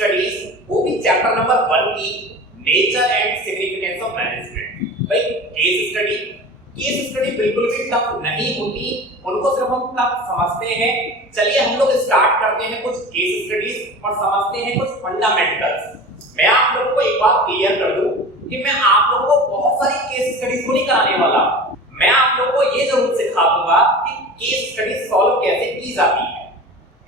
Studies, वो भी chapter number 1 की nature and significance of management. भाई केस स्टडी बिल्कुल भी टफ नहीं होती, उनको सिर्फ हम टफ समझते हैं। चलिए हम लोग स्टार्ट करते हैं कुछ केस स्टडीज और समझते हैं कुछ फंडामेंटल्स। मैं आप लोगों को एक बात क्लियर कर दूं कि मैं आप लोगों को बहुत सारी केस स्टडीज को नहीं कराने वाला, मैं आप लोगों को ये जरूर सिखा दूंगा कि केस स्टडी सॉल्व कैसे की जाती है।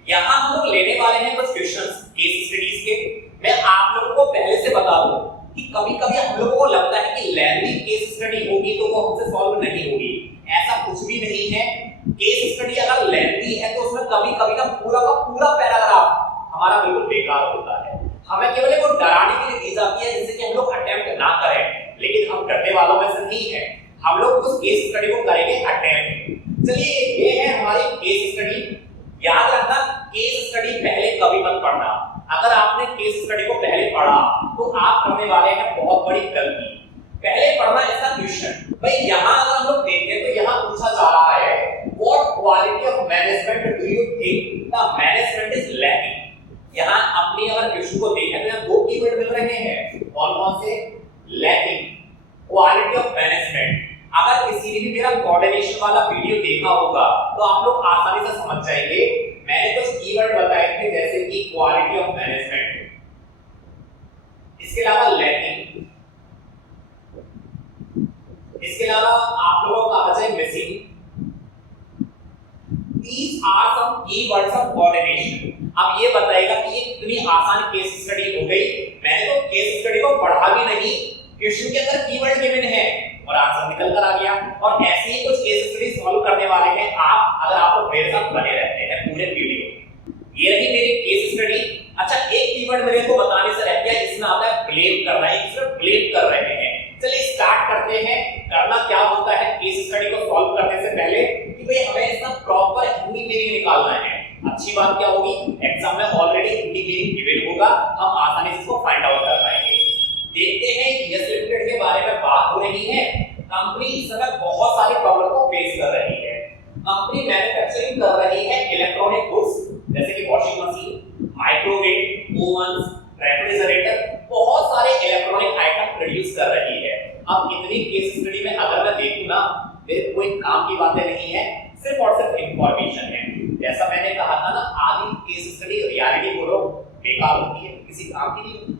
यहां हम लोग लेने वाले हैं कुछ क्वेश्चंस केस स्टडीज के। मैं आप लोगों को पहले से बता दूं कि कभी-कभी हम लोगों को लगता है कि लेंथी केस स्टडी होगी तो वो हमसे सॉल्व नहीं होगी। ऐसा कुछ भी नहीं है। केस स्टडी अगर लेंथी है तो उसमें कभी-कभी ना पूरा का पूरा पैराग्राफ हमारा बिल्कुल बेकार होता है। हमें केवल एक डराने के लिए दी जाती है जिससे कि हम लोग अटेम्प्ट ना करें, लेकिन हम डरने वालों में से नहीं है। हम लोग उस केस स्टडी को करेंगे अटेम्प्ट। चलिए ये है हमारी केस स्टडी। याद रखना केस स्टडी पहले कभी मत पढ़ना। अगर आपने केस स्टडी को पहले पढ़ा तो आप करने वाले हैं बहुत बड़ी गलती। पहले पढ़ना इसका क्वेश्चन। भाई यहां अगर हम लोग देखें तो यहां पूछा जा रहा है what quality of management do you think the management is lacking. यहां अपनी अगर क्वेश्चन को देखें तो यहां दो कीवर्ड मिल रहे हैं, कौन-कौन से? Lacking, quality of management. अगर किसी ने भी मेरा कोऑर्डिनेशन वाला वीडियो देखा होगा तो आप लोग आसानी से समझ जाएंगे। मैंने कुछ कीवर्ड बताए थे जैसे कि क्वालिटी ऑफ मैनेजमेंट, इसके अलावा लैकिंग, इसके अलावा आप लोगों का आ जाए missing. These are some keywords of coordination। अब ये बताएगा कि ये इतनी आसान केस स्टडी हो गई, मैंने तो केस स्टडी को पढ़ा भी नहीं, क्वेश्चन के अंदर कीवर्ड गिवन है और आंसर निकल कर आ गया। और ऐसे ही कुछ केस स्टडी सॉल्व करने वाले हैं आप, अगर आप लोग मेरे साथ बने रहते हैं पूरे वीडियो। ये रही मेरी केस स्टडी। अच्छा एक कीवर्ड मेरे को बताने से रह गया, इसमें आता है ब्लेम करना, सिर्फ ब्लेम कर रहे हैं। चलिए स्टार्ट करते हैं। करना क्या होता है केस स्टडी को सॉल्व करने से पहले कि भाई हमें इसका प्रॉपर हिंदी मीनिंग निकालना है। अच्छी बात क्या होगी, एग्जाम में ऑलरेडी हिंदी मीनिंग गिवन होगा, हम आसानी से इसको फाइंड आउट कर पाएंगे। देखते हैं यस लिमिटेड के बारे में बात हो रही है। कंपनी इस समय बहुत सारी प्रॉब्लम को फेस कर रही है। कंपनी मैन्युफैक्चरिंग कर रही है इलेक्ट्रॉनिक गुड्स जैसे कि वॉशिंग मशीन, माइक्रोवेव ओवन्स, रेफ्रिजरेटर, बहुत सारे इलेक्ट्रॉनिक आइटम प्रोड्यूस कर रही है। अब इतनी केस स्टडी में अगर मैं देखूं ना, मेरे कोई काम की बातें नहीं है, सिर्फ और सिर्फ इंफॉर्मेशन है। जैसा मैंने कहा था ना, आधी केस स्टडी रियलिटी बोलो बेकार होती है, किसी काम की नहीं,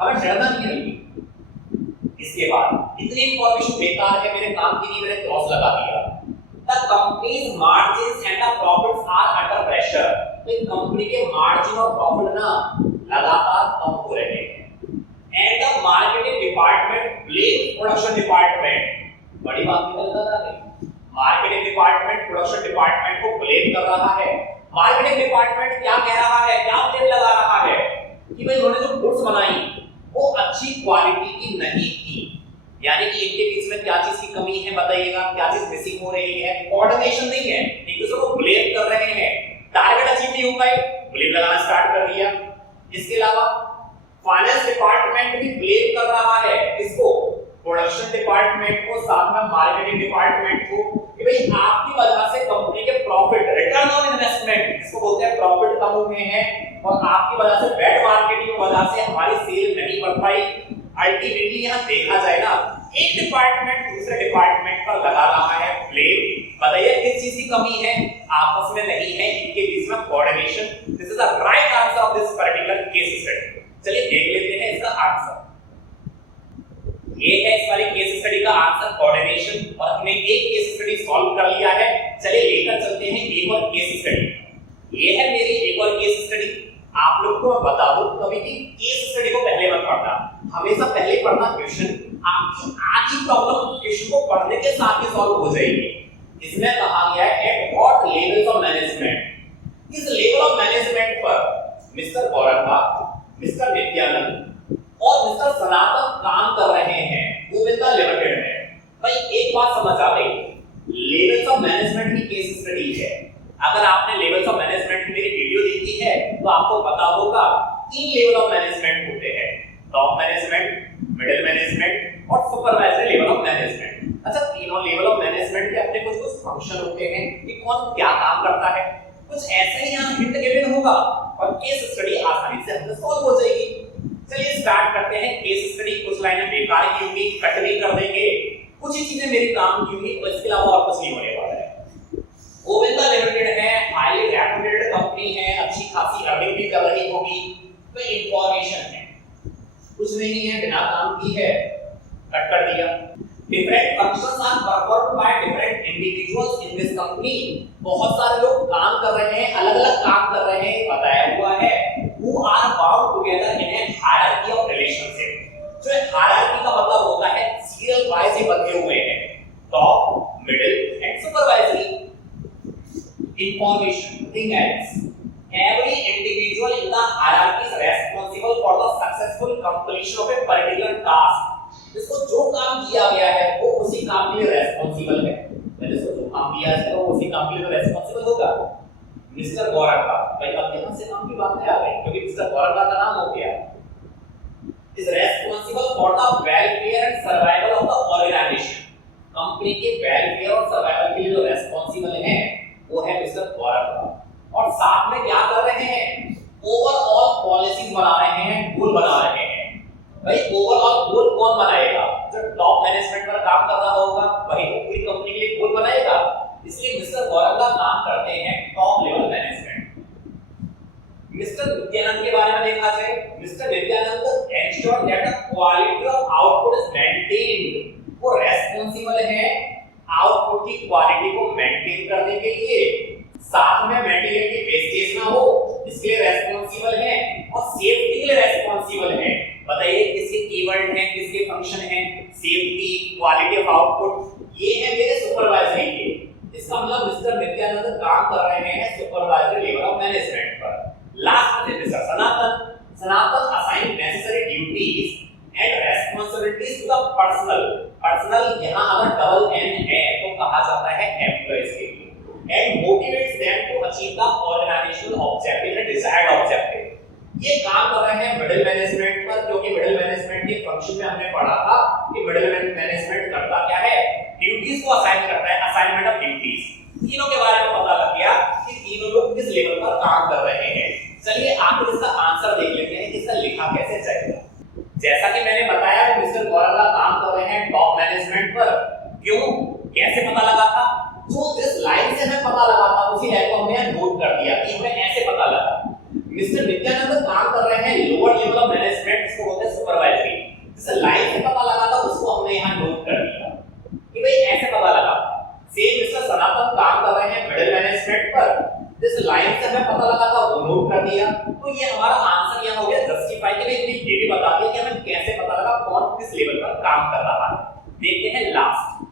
हमें डरना नहीं है। इसके बाद इतनी इंफॉर्मेशन बेकार है, मेरे काम की नहीं, मैंने क्रॉस लगा दिया। The company's margins and the profits are under pressure। तो कंपनी के मार्जिन और प्रॉफिट ना लगातार कम हो रहे हैं। And the marketing department blame production department। बड़ी बात निकल रहा है, मार्केटिंग डिपार्टमेंट प्रोडक्शन डिपार्टमेंट को ब्लेम कर रहा है। मार्केटिंग डिपार्टमेंट क्या कह रहा है, क्या ब्लेम लगा रहा है कि भाई उन्होंने जो गुड्स बनाई वो अच्छी क्वालिटी की नहीं थी। यानी कि इनके बीच में क्या चीज की कमी है बताइएगा, क्या चीज मिसिंग हो रही है? कोऑर्डिनेशन नहीं है, एक दूसरे को ब्लेम कर रहे हैं। टारगेट अचीव नहीं हो पाए, ब्लेम लगाना स्टार्ट कर दिया। इसके अलावा फाइनेंस डिपार्टमेंट भी ब्लेम कर रहा है इसको, प्रोडक्शन डिपार्टमेंट को, साथ में मार्केटिंग डिपार्टमेंट को, कि भाई आपकी वजह से कंपनी के प्रॉफिट, रिटर्न ऑन इन्वेस्टमेंट जिसको बोलते हैं, प्रॉफिट कम हुए हैं और आपकी वजह से बैड मार्केटिंग की वजह से हमारी सेल नहीं बढ़ पाई। अल्टीमेटली यहां देखा जाए ना, एक डिपार्टमेंट दूसरे डिपार्टमेंट पर लगा रहा है ब्लेम। बताइए किस चीज की कमी है? आपस में नहीं है, इनके बीच में coordination. This is the right answer of this particular case study. चलिए देख लेते हैं इसका आंसर। ये है इस वाली केस स्टडी का आंसर, कोऑर्डिनेशन। और हमने एक केस स्टडी सॉल्व कर लिया है। चलिए लेकर चलते हैं एक और केस स्टडी। ये है मेरी एक और केस स्टडी। आप लोग को मैं बता दूं, कभी भी केस स्टडी को पहले मत पढ़ना, हमेशा पहले पढ़ना क्वेश्चन। आपकी आज की प्रॉब्लम क्वेश्चन को पढ़ने के साथ ही सॉल्व हो जाएगी। इसमें कहा गया है at what levels of management, किस लेवल ऑफ मैनेजमेंट पर मिस्टर औरंगाबाद, मिस्टर नित्यानंद और मिस्टर सनातन काम कर रहे हैं गोविंदा लिमिटेड में। भाई एक बात समझ आ गई, लेवल्स ऑफ मैनेजमेंट की केस स्टडी है। अगर आपने लेवल्स ऑफ मैनेजमेंट की मेरी वीडियो देखी है तो आपको पता होगा 3 लेवल ऑफ मैनेजमेंट होते हैं, टॉप मैनेजमेंट, मिडिल मैनेजमेंट और सुपरवाइजरी लेवल ऑफ मैनेजमेंट। अच्छा, तीनों लेवल ऑफ मैनेजमेंट के अपने कुछ फंक्शन होते हैं कि कौन क्या काम करता है। कुछ ऐसे ही यहाँ हिंट गिवन होगा और केस स्टडी आसानी से हमसे सॉल्व हो जाएगी। चलिए स्टार्ट करते हैं केस स्टडी। कुछ लाइनें बेकार की होंगी, कट भी कर देंगे, कुछ ही चीजें मेरी काम की होंगी, और इसके अलावा और कुछ नहीं होने वाला है। गोविंदा लिमिटेड है, हाईली रेप्यूटेड कंपनी है, अच्छी खासी अर्निंग भी कर रही होगी, तो इंफॉर्मेशन है, कुछ नहीं है, बिना काम की है, कट कर दिया। Different functions are performed by different individuals in this company. बहुत सारे लोग काम कर रहे हैं, अलग-अलग काम कर रहे हैं, बताया हुआ है। Who are bound together in a hierarchy of relationship. जो हायरार्की का मतलब होता है सीरियल वाइज ही बंधे हुए हैं, top, middle and supervisory. Information, nothing else. Every individual in the hierarchy is responsible for the successful completion of a particular task. जिसको जो काम किया गया है वो उसी काम के लिए रेस्पॉन्सिबल है। जिसको जो काम दिया है वो उसी काम के लिए रेस्पॉन्सिबल होगा। मिस्टर गौरव का, भाई अब यहाँ से काम की बात आ गई क्योंकि मिस्टर गौरव का नाम हो गया। Is responsible for the welfare and survival of the organization. Company के वेलफेयर और सर्वाइवल के लिए जो रेस्पॉन्सिबल है वो है मिस्टर गौरव का। और साथ में क्या कर रहे हैं, ओवरऑल पॉलिसीज बना रहे हैं, गोल बना रहे हैं। भाई ओवरऑल गोल कौन बनाएगा, जो टॉप मैनेजमेंट पर काम कर रहा होगा वही तो पूरी कंपनी के लिए गोल बनाएगा। इसलिए मिस्टर गौरव का काम करते हैं top level management. Mister Nityanand के बारे में देखा जाए, mister Nityanand ensure that the quality of output is maintained. वो रेस्पॉन्सिबल है आउटपुट की क्वालिटी को मेंटेन करने के लिए, साथ में मटेरियल की वेस्टेज ना हो इसके लिए रेस्पॉन्सिबल है, और सेफ्टी के लिए रेस्पॉन्सिबल है। बताइए किसके कीवर्ड हैं, किसके फंक्शन हैं, सेफ्टी, क्वालिटी ऑफ आउटपुट, ये है मेरे सुपरवाइजरी के। इसका मतलब मिस्टर नित्यानंद काम कर रहे हैं सुपरवाइजरी लेवल ऑफ मैनेजमेंट पर। लास्ट में Mister Sanatan assign necessary duties and responsibilities to the personnel यहाँ अगर डबल एन है तो कहा जाता है एम्प्लॉइज के लिए, and motivates them to achieve the organisational objective and desired objective. ये काम कर रहे हैं मिडिल मैनेजमेंट पर, क्योंकि मिडिल मैनेजमेंट के फंक्शन में हमने पढ़ा था कि मिडिल मैनेजमेंट करता क्या है, ड्यूटीज को असाइन करता है, असाइनमेंट ऑफ ड्यूटीज। तीनों के बारे में पता लग गया कि तीनों लोग किस लेवल पर काम कर रहे हैं। चलिए आखिर इसका आंसर देख लेते हैं कि इसका लिखा कैसे जाएगा। जैसा कि मैंने बताया कि मिस्टर गौरव का काम कर रहे हैं टॉप मैनेजमेंट पर। क्यों, कैसे पता लगा था, जो जिस लाइन से हमें पता लगा था उसी लाइन को हमने नोट कर दिया कि हमें ऐसे पता लगा। मिस्टर नित्यानंद काम कर रहे हैं लोअर लेवल ऑफ मैनेजमेंट, इसको बोलते हैं सुपरवाइजरी। जिस लाइन से पता लगा था उसको हमने यहाँ नोट कर दिया कि भाई ऐसे पता लगा। सेम मिस्टर सनातन काम कर रहे हैं मिडिल मैनेजमेंट पर, जिस लाइन से हमें पता लगा था वो नोट कर दिया। तो ये हमारा आंसर यहाँ हो गया जस्टिफाई के लिए। ये भी बता दिया कि हमें कैसे पता लगा कौन किस लेवल पर काम कर रहा है। देखते हैं लास्ट।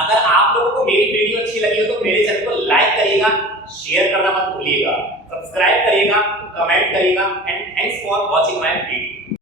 अगर आप लोगों को मेरी वीडियो अच्छी लगी हो तो मेरे चैनल को लाइक करिएगा, शेयर करना मत भूलिएगा, सब्सक्राइब करिएगा, कमेंट करिएगा, and thanks for watching my video.